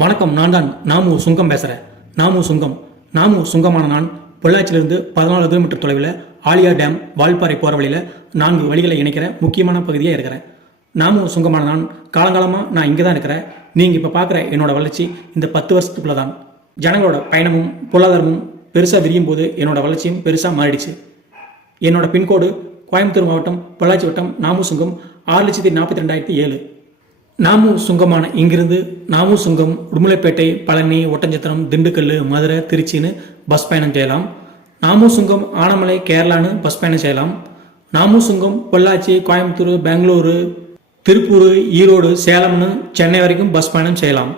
வணக்கம் நான் தான் நாமு சுங்கம் பேசுகிறேன் நாமு சுங்கம். நாமு சுங்கமான நான் பொள்ளாச்சியிலிருந்து பதினாலு கிலோமீட்டர் தொலைவில் ஆலியா டேம் வால்பாறை போகிற வழியில் நான்கு வழிகளை இணைக்கிற முக்கியமான பகுதியாக இருக்கிறேன். நாமு சுங்கமான நான் காலங்காலமாக நான் இங்கே தான் இருக்கிறேன். நீங்கள் இப்போ பார்க்குற என்னோட வளர்ச்சி இந்த பத்து வருஷத்துக்குள்ளே தான் ஜனங்களோட பயணமும் பொருளாதாரமும் பெருசாக விரியும் போது என்னோட வளர்ச்சியும் பெருசாக மாறிடுச்சு. என்னோட பின்கோடு கோயம்புத்தூர் மாவட்டம் பொள்ளாச்சி வட்டம் நாமு சுங்கம் ஆறு லட்சத்தி நாற்பத்தி ரெண்டாயிரத்தி ஏழு. நாமும் சுங்கமான இங்கிருந்து நாமும் சுங்கம் உடுமலைப்பேட்டை பழனி ஒட்டஞ்சத்திரம் திண்டுக்கல் மதுரை திருச்சின்னு பஸ் பயணம் செய்யலாம். நாமும் சுங்கம் ஆனமலை கேரளான்னு பஸ் பயணம் செய்யலாம். நாமும் சுங்கம் பொள்ளாச்சி கோயம்புத்தூர் பெங்களூரு திருப்பூர் ஈரோடு சேலம்னு சென்னை வரைக்கும் பஸ் பயணம் செய்யலாம்.